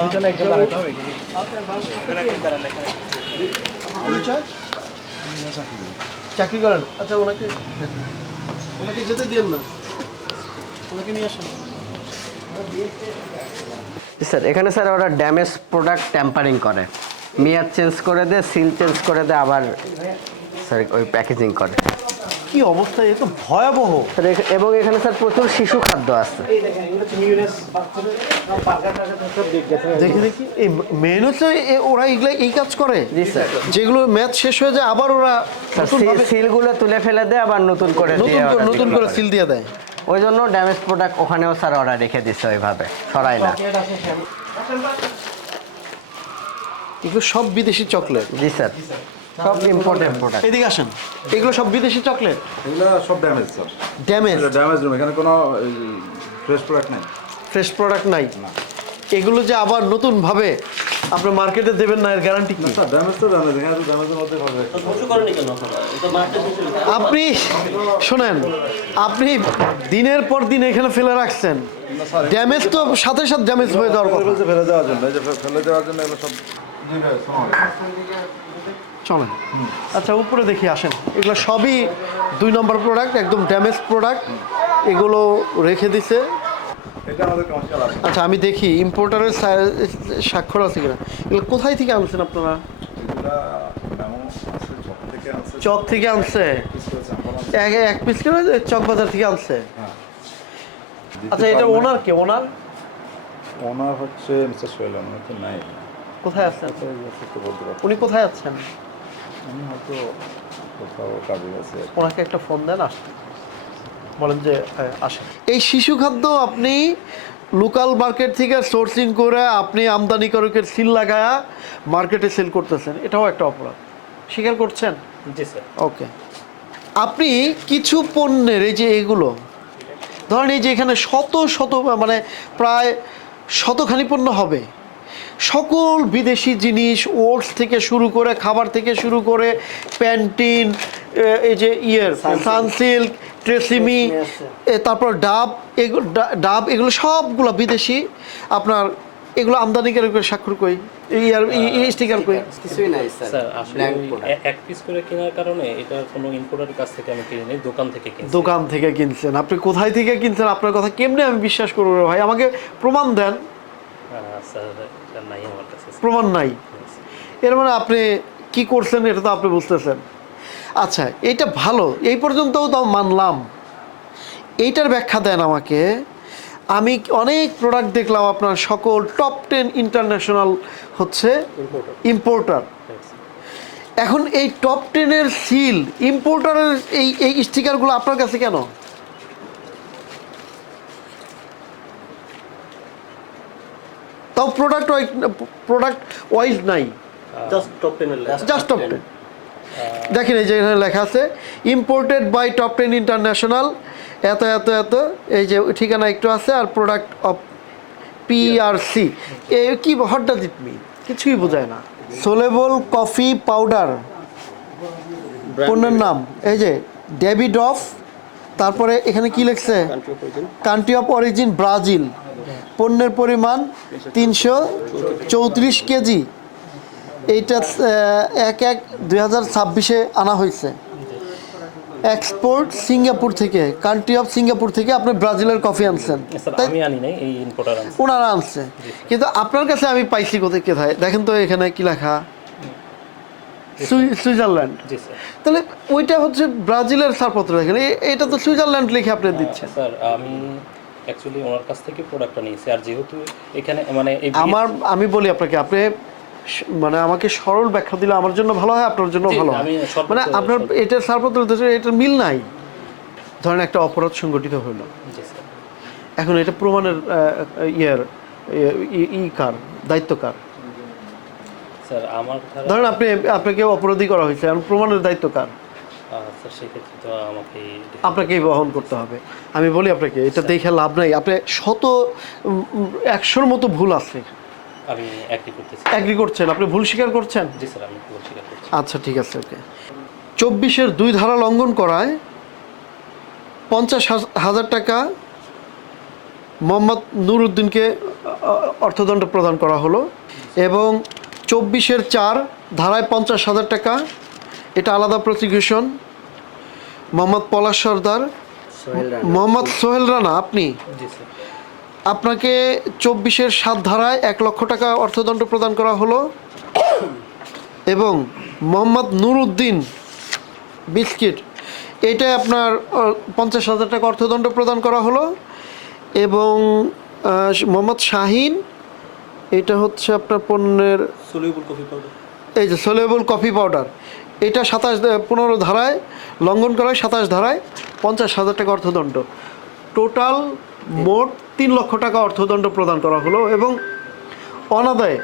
দুজনে একজন দাঁড়াতে হবে চাকরি করেন আচ্ছা ওনাকে ওনাকে যেতে দিন না ওনাকে নিয়ে আসেন স্যার এখানে স্যার ওরা ড্যামেজ প্রোডাক্ট ট্যাম্পারিং করে মেয়াদ চেঞ্জ করে দেয় সিল চেঞ্জ করে দেয় আবার স্যার ওই প্যাকেজিং করে কি অবস্থা এ তো ভয়াবহ স্যার এবং এখানে স্যার প্রচুর শিশু খাদ্য আছে দেখি দেখি এই মেন হচ্ছে ওরা এগুলো এই কাজ করে জি স্যার যেগুলো ম্যাচ শেষ হয়ে যায় আবার ওরা সিলগুলো তুলে ফেলে দেয় আবার নতুন করে নতুন করে সিল দিয়ে দেয় ওই জন্য ড্যামেজ প্রোডাক্ট ওখানেও স্যার ওরা রেখে দিচ্ছে ওইভাবে সরাই না এগুলো সব বিদেশি চকলেট জি স্যার সব ইম্পোর্টেড প্রোডাক্ট এদিকে আসেন এগুলো সব বিদেশি চকলেট এগুলো সব damage sir damage damage room এখানে কোনো ফ্রেশ প্রোডাক্ট নেই ফ্রেশ প্রোডাক্ট নাই এগুলো যে আবার নতুন ভাবে আপনি মার্কেটে দেবেন না এর গ্যারান্টি কি স্যার ড্যামেজ তো ড্যামেজ এখানে তো ড্যামেজের মধ্যে হবে আপনি শোনেন আপনি দিনের পর দিন এখানে ফেলে রাখছেন ড্যামেজ তো সাথে সাথে ড্যামেজ হয়ে যাওয়ার কথা ফেলে দেওয়ার জন্য এই যে ফেলে দেওয়ার জন্য এগুলো সব চলেন আচ্ছা উপরে দেখি আসেন এগুলো সবই 2 নম্বর প্রোডাক্ট একদম ড্যামেজ প্রোডাক্ট এগুলো রেখে দিছে এটা আমাদের কমার্শিয়াল আছে আচ্ছা আমি দেখি ইম্পোর্টারের স্বাক্ষর আছে কিনা এগুলো কোথায় থেকে আনছেন আপনারা এগুলা মেমো আছে চক থেকে আছে চক থেকে আনছে এক পিস করে চক বাজার থেকে আনছে আচ্ছা এটা ওনার কে ওনার ওনার হচ্ছে মিস্টার সোহেল ওনার তো নাই কোথায় আছেন তো বলতে পারছি উনি কোথায় আছেন আমি হয়তো কোথাও কাজে গেছে ওনাকে একটা ফোন দেন আসেন বলেন যে আসেন এই শিশু খাদ্য আপনি লোকাল মার্কেট থেকে সোর্সিং করে আপনি আমদানিকারকের সিল লাগায়া মার্কেটে সেল করতেছেন এটাও একটা অপরাধ স্বীকার করছেন জি স্যার ওকে আপনি কিছু পণ্যের এই যে এগুলো ধরেন এই যে এখানে শত শত মানে প্রায় শতখানি পণ্য হবে সকল বিদেশি জিনিস ওটস থেকে শুরু করে খাবার থেকে শুরু করে প্যান্টিন এই যে সানসিল্ক ট্রেসিমি তারপর ডাব এগুলো সবগুলো বিদেশি আপনার এগুলো আমদানিকারকের স্বাক্ষর কই স্টিকার কই কিছুই নাই স্যার আসলে এক পিস করে কেনার কারণে এটা কোনো ইম্পোর্টারের কাছ থেকে আমি কিনি দোকান থেকে কিনি দোকান থেকে কিনছেন আপনি কোথায় থেকে কিনছেন আপনার কথা কেমনে আমি বিশ্বাস করবো রে ভাই আমাকে প্রমাণ দেন স্যার এটা নাই আমার কাছে প্রমাণ নাই এর মানে আপনি কি করছেন এটা তো আপনি বুঝতেছেন আচ্ছা এইটা ভালো এই পর্যন্তও তো মানলাম এইটার ব্যাখ্যা দেন আমাকে আমি অনেক প্রোডাক্ট দেখলাম আপনার সকল টপ 10 ইন্টারন্যাশনাল হচ্ছে ইম্পোর্টার এখন এই টপ 10 এর সিল ইম্পোর্টারের এই স্টিকারগুলো আপনার কাছে কেন তাও প্রোডাক্ট ওয়াইজ নাই জাস্ট টপ 10 জাস্ট টপ 10 দেখেন এই যে এখানে লেখা আছে ইম্পোর্টেড বাই টপ 10 ইন্টারন্যাশনাল এত এত এত এই যে ঠিকানা একটু আছে আর প্রোডাক্ট অফ পিআরসি কি হোয়াট ডাজ ইট মিন কিছুই বোঝায় না সোলেবল কফি পাউডার পণ্যের নাম এই যে ডেভিড অফ তারপরে এখানে কি লিখছে কান্ট্রি অফ অরিজিন ব্রাজিল পণ্যের পরিমাণ 334 কেজি এইটা 1/1/2026 আনা হয়েছে এক্সপোর্ট সিঙ্গাপুর থেকে কান্ট্রি অফ সিঙ্গাপুর থেকে আপনি ব্রাজিলের কফি আনছেন স্যার আমি আনি নাই এই ইম্পোর্টার আনছে ওনারা আনছে কিন্তু আপনার কাছে আমি পাইছি কোথায় দেখেন তো এখানে কি লেখা সুইজারল্যান্ড জি স্যার তাহলে ওইটা হচ্ছে ব্রাজিলের ছাড়পত্র দেখেন এটা তো সুইজারল্যান্ড লিখে আপনি দিচ্ছেন স্যার আমি অ্যাকচুয়ালি ওনার কাছ থেকে প্রোডাক্টটা নিয়েছি আর যেহেতু এখানে মানে আমি বলি আপনাকে আপনি মানে আমাকে সরল ব্যাখ্যা দিলে আমার জন্য ভালো হয় আপনার জন্য ভালো হয় মানে আপনার এটা ছাড়পত্র এটার মিল নাই ধরেন একটা অপরাধ সংগঠিত হলো এখন এটা প্রমাণের কার দায়িত্ব কার স্যার আমার ধরেন আপনাকে অপরাধী করা হয়েছে এখন প্রমাণের দায়িত্ব কার স্যার সেক্ষেত্রে তো আপনাকেই বহন করতে হবে আমি বলি আপনাকে এটা দেখে লাভ নাই আপনি 100-র মতো ভুল আছে আমি এগ্রি করছেন আপনি ভুল স্বীকার করছেন জি স্যার আমি ভুল স্বীকার করছি আচ্ছা ঠিক আছে ওকে 24-এর 2 ধারা লঙ্ঘন করায় 50,000 টাকা মোহাম্মদ নুরউদ্দিনকে অর্থদণ্ড প্রদান করা হলো এবং 24/4 ধারায় 50,000 টাকা, এটা আলাদা প্রসিকিউশন। মোহাম্মদ পলাশ সর্দার, মোহাম্মদ সোহেল রানা, আপনি জি স্যার। আপনাকে 24/7 ধারায় 1 লক্ষ টাকা অর্থদণ্ড প্রদান করা হলো এবং মোহাম্মদ নুরউদ্দিন বিস্কিট, এটা আপনার 50,000 টাকা অর্থদণ্ড প্রদান করা হলো এবং মোহাম্মদ শাহিন, এটা হচ্ছে আপনার পণ্যের সলিউবল কফি পাউডার। এই যে সলিউবল কফি পাউডার, এটা 15 ধারায় লঙ্ঘন করায় 27 ধারায় 50,000 টাকা অর্থদণ্ড। টোটাল মোট 3 লক্ষ টাকা অর্থদণ্ড প্রদান করা হলো এবং অনাদায়ে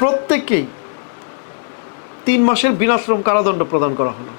প্রত্যেককেই 3 মাসের বিনাশ্রম কারাদণ্ড প্রদান করা হলো।